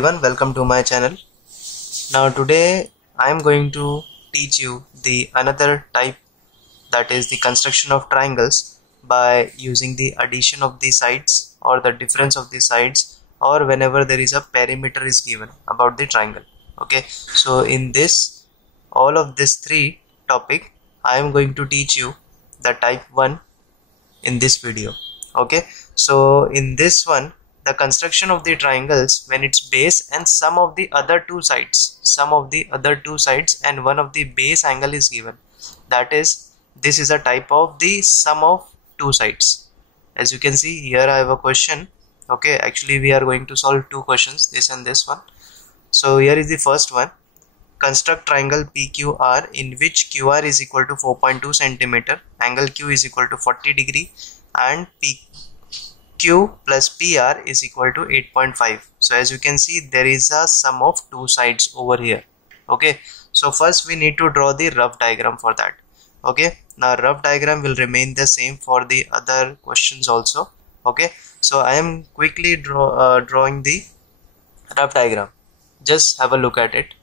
everyone, welcome to my channel. Now today I am going to teach you the another type, that is the construction of triangles by using the addition of the sides or the difference of the sides, or whenever there is a perimeter is given about the triangle. Okay, so in this all of this three topic I am going to teach you the type 1 in this video. Okay, so in this one, the construction of the triangles when its base and sum of the other two sides and one of the base angle is given, that is, this is a type of the sum of two sides. As you can see here, I have a question. Okay, actually we are going to solve two questions, this and this one. So here is the first one. Construct triangle PQR in which QR is equal to 4.2 cm, angle Q is equal to 40 degree, and PQ plus PR is equal to 8.5. So as you can see, there is a sum of two sides over here. Okay, so first we need to draw the rough diagram for that. Okay, now rough diagram will remain the same for the other questions also. Okay, so I am quickly drawing the rough diagram. Just have a look at it.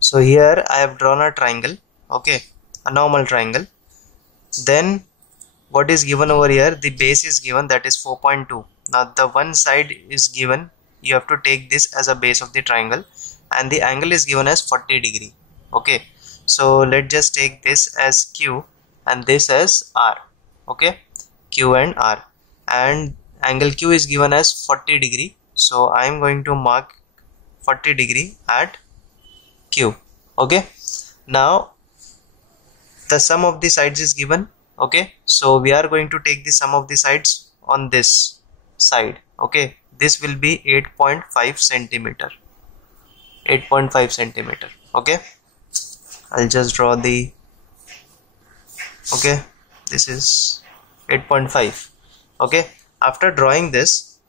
So here I have drawn a triangle, okay, a normal triangle. Then what is given over here, the base is given, that is 4.2. Now the one side is given, you have to take this as a base of the triangle, and the angle is given as 40 degree. Okay, so let's just take this as Q and this as R. Okay, Q and R, and angle Q is given as 40 degree. So I am going to mark 40 degree at Q. Okay, now the sum of the sides is given. Okay, so we are going to take the sum of the sides on this side. Okay, this will be 8.5 centimeter. 8.5 centimeter. Okay, I'll just draw the, okay, this is 8.5. okay, after drawing this,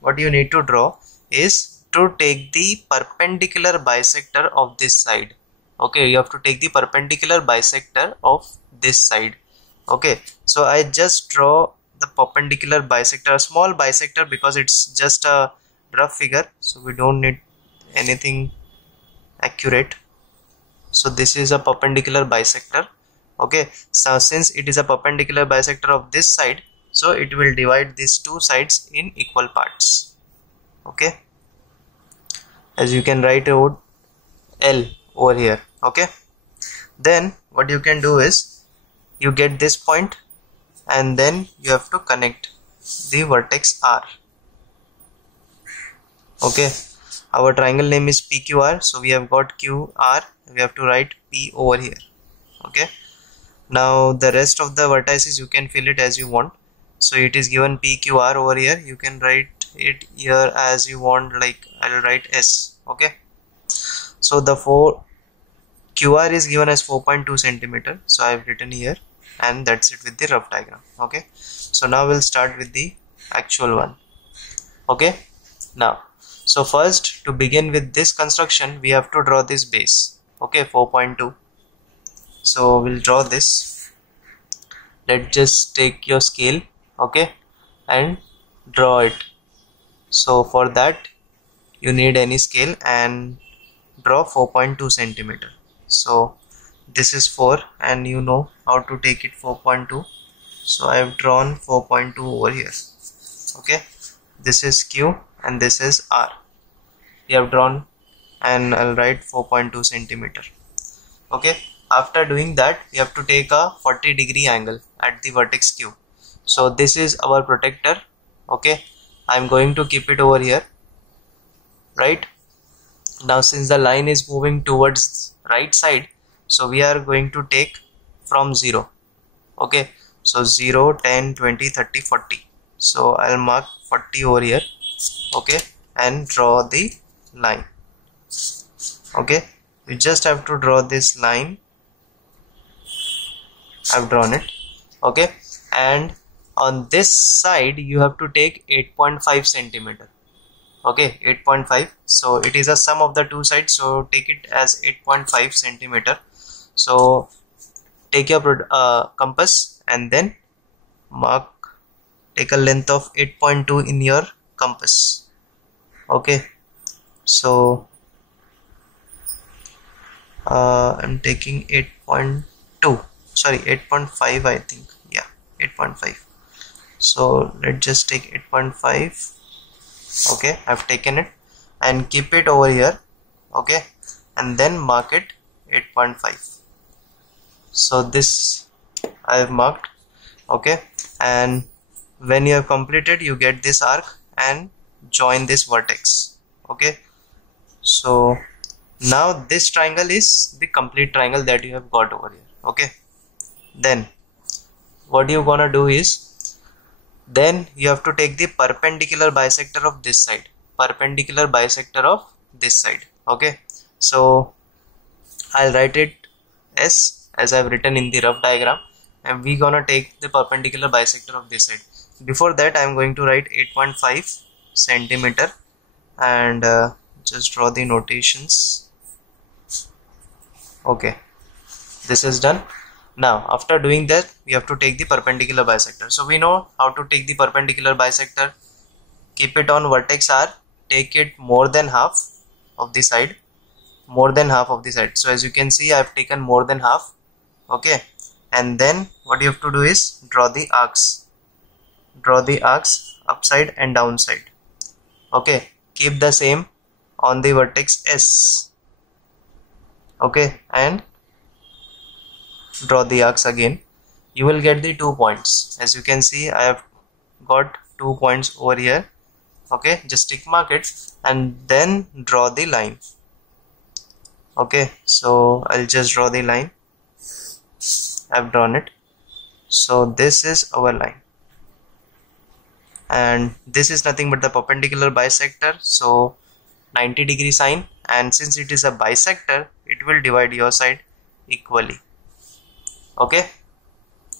what you need to draw is to take the perpendicular bisector of this side. Okay, you have to take the perpendicular bisector of this side. Okay, so I just draw the perpendicular bisector, a small bisector, because it's just a rough figure, so we don't need anything accurate. So this is a perpendicular bisector. Okay, so since it is a perpendicular bisector of this side, so it will divide these two sides in equal parts. Okay, as you can write out L over here. Okay, then what you can do is you get this point and then you have to connect the vertex R. Okay, our triangle name is PQR, so we have got QR, we have to write P over here. Okay, now the rest of the vertices you can fill it as you want. So it is given PQR over here, you can write it here as you want, like I'll write S. Okay, so the QR is given as 4.2 centimeter, so I have written here, and that's it with the rough diagram. Okay, so now we'll start with the actual one. Okay, now so first, to begin with this construction, we have to draw this base. Okay, 4.2. so we'll draw this. Let's just take your scale, okay, and draw it. So for that you need any scale and draw 4.2 centimeter. So this is 4 and you know how to take it 4.2. so I have drawn 4.2 over here. Okay, this is Q and this is R. We have drawn, and I'll write 4.2 centimeter. Okay, after doing that we have to take a 40 degree angle at the vertex Q. So this is our protector. Okay, I'm going to keep it over here. Right now, since the line is moving towards right side, so we are going to take from 0. Okay, so 0, 10, 20, 30, 40. So I'll mark 40 over here. Okay, and draw the line. Okay, you just have to draw this line. I've drawn it. Okay, and on this side you have to take 8.5 centimeter. Okay, 8.5. so it is a sum of the two sides, so take it as 8.5 centimeter. So take your compass and then mark, take a length of 8.2 in your compass. Okay, so I'm taking 8.2, sorry 8.5, I think, yeah, 8.5. so let's just take 8.5. okay, I've taken it and keep it over here. Okay, and then mark it 8.5. so this I have marked. Okay, and when you have completed, you get this arc and join this vertex. Okay, so now this triangle is the complete triangle that you have got over here. Okay, then what you gonna do is, then you have to take the perpendicular bisector of this side, perpendicular bisector of this side. Okay, so I'll write it S as I've written in the rough diagram, and we gonna take the perpendicular bisector of this side. Before that, I'm going to write 8.5 centimeter and just draw the notations. Okay, this is done. Now after doing that, we have to take the perpendicular bisector. So we know how to take the perpendicular bisector. Keep it on vertex R, take it more than half of the side, more than half of the side. So as you can see, I've taken more than half. Okay, and then what you have to do is draw the arcs, upside and downside. Okay, keep the same on the vertex S. Okay, and draw the arcs again. You will get the 2 points. As you can see, I have got 2 points over here. Okay, just tick mark it and then draw the line. Okay, so I'll just draw the line. I've drawn it. So this is our line, and this is nothing but the perpendicular bisector, so 90-degree sine, and since it is a bisector, it will divide your side equally. Okay,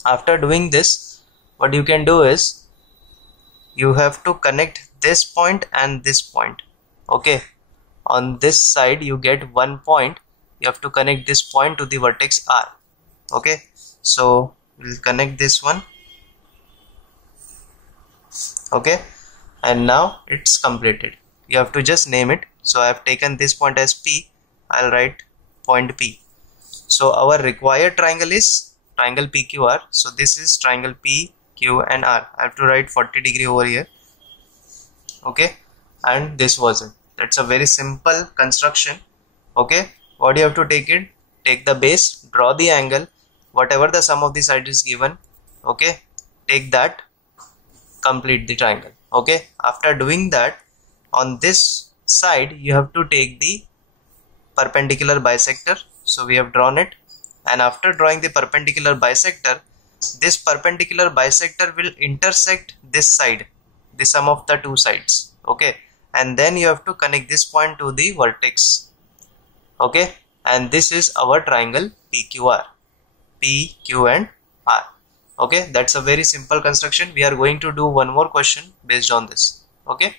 after doing this, what you can do is you have to connect this point and this point. Okay, on this side you get 1 point, you have to connect this point to the vertex R. Okay, so we'll connect this one. Okay, and now it's completed. You have to just name it. So I have taken this point as P. I'll write point P. So our required triangle is triangle PQR. So this is triangle P, Q and R. I have to write 40-degree over here. Okay, and this was it. That's a very simple construction. Okay, what you have to take the base, draw the angle, whatever the sum of the side is given. Okay, take that, complete the triangle. Okay, after doing that, on this side you have to take the perpendicular bisector. So we have drawn it, and after drawing the perpendicular bisector, this perpendicular bisector will intersect this side, the sum of the two sides. Okay, and then you have to connect this point to the vertex. Okay, and this is our triangle PQR, P, Q and R. Okay, that's a very simple construction. We are going to do one more question based on this. Okay,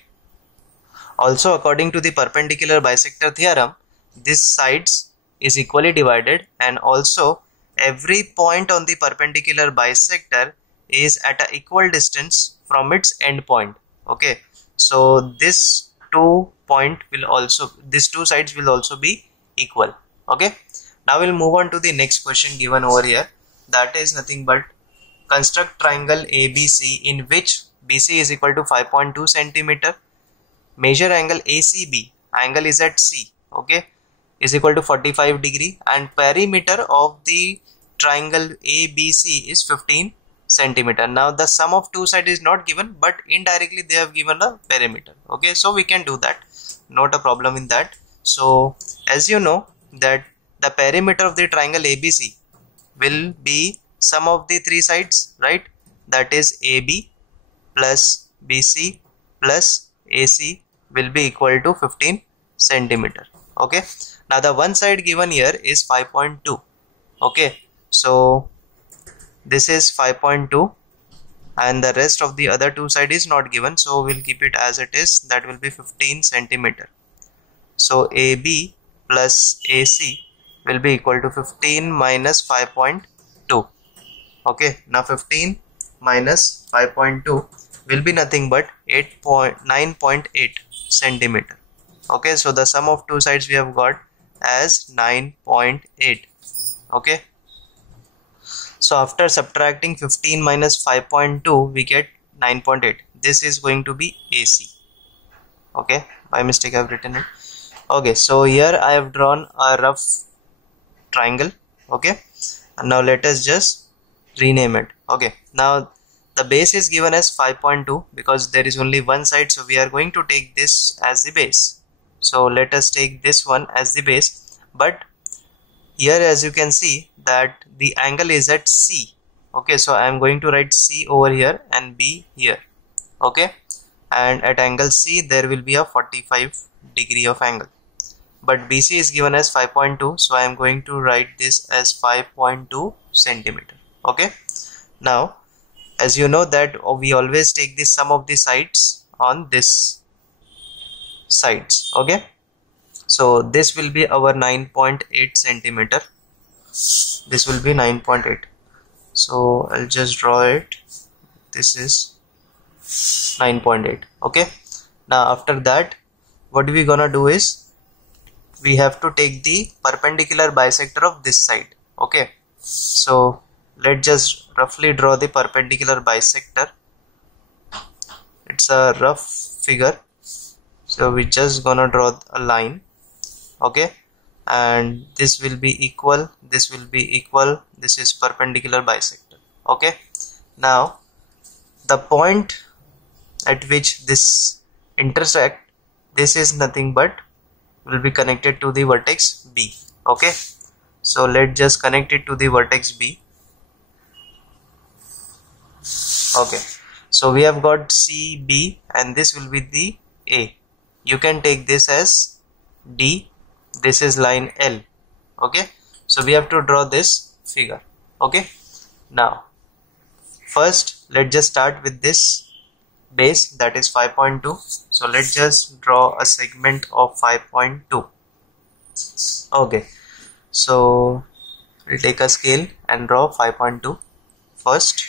also according to the perpendicular bisector theorem, this sides is equally divided, and also every point on the perpendicular bisector is at an equal distance from its end point. Okay, so this these two sides will also be equal. Okay, now we'll move on to the next question given over here. That is nothing but construct triangle ABC in which BC is equal to 5.2 centimeter. Measure angle ACB, angle is at C. Okay, is equal to 45 degree, and perimeter of the triangle ABC is 15 centimeter. Now the sum of two sides is not given, but indirectly they have given a perimeter. Okay, so we can do that, not a problem in that. So as you know that the perimeter of the triangle ABC will be sum of the three sides, right? That is AB plus BC plus AC will be equal to 15 centimeter. Okay, now the one side given here is 5.2. okay, so this is 5.2 and the rest of the other two side is not given, so we'll keep it as it is. That will be 15 centimeter. So AB plus AC will be equal to 15 minus 5.2. okay, now 15 minus 5.2 will be nothing but 9.8. centimeter. Okay, so the sum of two sides we have got as 9.8. okay, so after subtracting 15 minus 5.2 we get 9.8. This is going to be AC. Okay, by mistake I have written it. Okay, so here I have drawn a rough triangle. Okay, and now let us just rename it. Okay, now the base is given as 5.2 because there is only one side, so we are going to take this as the base. So let us take this one as the base, but here as you can see that the angle is at C. Okay, so I am going to write C over here and B here. Okay, and at angle C there will be a 45 degree of angle, but BC is given as 5.2, so I am going to write this as 5.2 centimeter. Okay, now as you know that we always take the sum of the sides on this sides. Okay, so this will be our 9.8 centimeter. This will be 9.8. so I'll just draw it. This is 9.8. okay, now after that what we gonna do is we have to take the perpendicular bisector of this side. Okay, so let's just roughly draw the perpendicular bisector. It's a rough figure, so we just gonna draw a line. Okay, and this will be equal, this will be equal, this is perpendicular bisector. Okay, now the point at which this intersect, this is nothing but will be connected to the vertex B. Okay, so let's just connect it to the vertex B. Okay, so we have got CB and this will be the A. You can take this as D. This is line L. Okay, so we have to draw this figure. Okay, now first let's just start with this base, that is 5.2. so let's just draw a segment of 5.2. okay, so we'll take a scale and draw 5.2 first.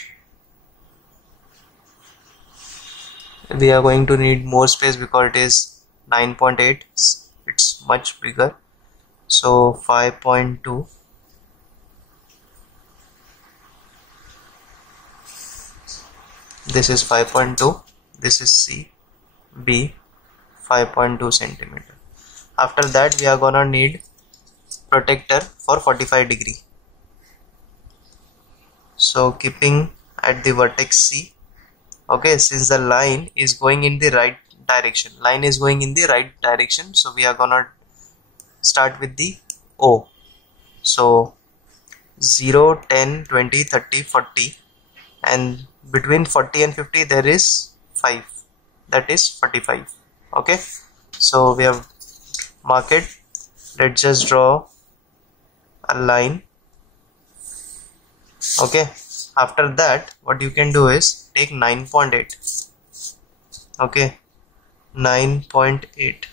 We are going to need more space because it is 9.8, it's much bigger. So 5.2, this is 5.2, this is C, B, 5.2 centimeter. After that we are gonna need protector for 45 degree. So keeping at the vertex C. Okay, since the line is going in the right direction, so we are gonna start with the O. So 0, 10, 20, 30, 40, and between 40 and 50 there is 5, that is 45. Okay, so we have marked it. Let's just draw a line. Okay, after that what you can do is take 9.8. okay, 9.8.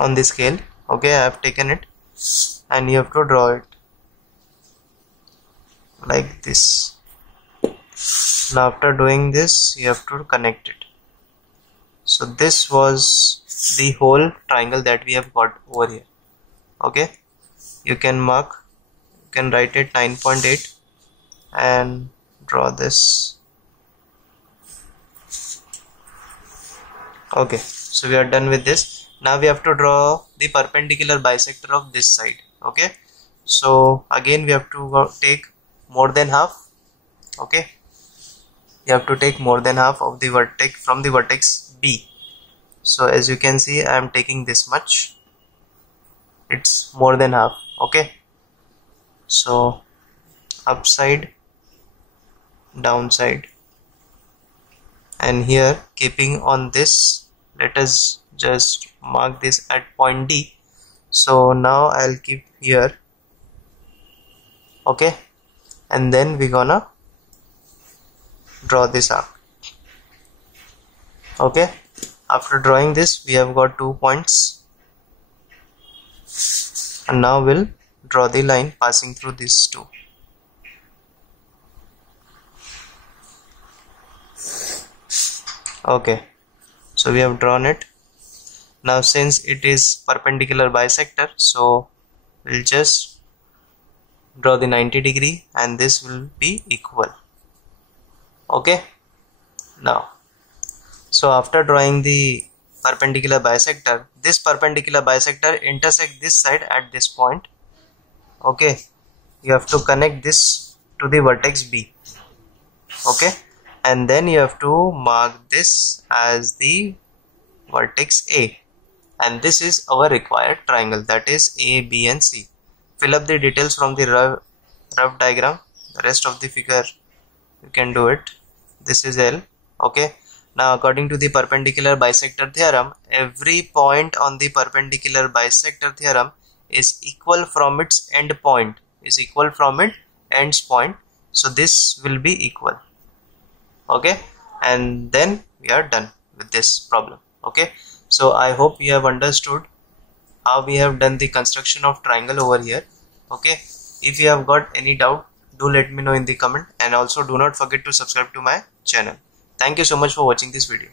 on the scale. Okay, I have taken it and you have to draw it like this. Now after doing this you have to connect it. So this was the whole triangle that we have got over here. Okay, you can mark, you can write it 9.8 and draw this. Okay, so we are done with this. Now we have to draw the perpendicular bisector of this side. Okay, so again we have to take more than half. Okay, you have to take more than half of the vertex from the vertex B. So as you can see I am taking this much, it's more than half. Okay, so upside, downside, and here keeping on this, let us just mark this at point D. So now I'll keep here. Okay, and then we're gonna draw this arc. Okay, after drawing this we have got 2 points, and now we'll draw the line passing through these two. Okay, so we have drawn it. Now since it is perpendicular bisector, so we'll just draw the 90-degree and this will be equal. Okay, now so after drawing the perpendicular bisector, this perpendicular bisector intersect this side at this point. Okay, you have to connect this to the vertex B. Okay, and then you have to mark this as the vertex A, and this is our required triangle, that is A, B and C. Fill up the details from the rough diagram. The rest of the figure you can do it. This is L. Okay, now according to the perpendicular bisector theorem, every point on the perpendicular bisector theorem is equal from its end point, so this will be equal. Okay, and then we are done with this problem. Okay, so I hope you have understood how we have done the construction of triangle over here. Okay, if you have got any doubt, do let me know in the comment, and also do not forget to subscribe to my channel. Thank you so much for watching this video.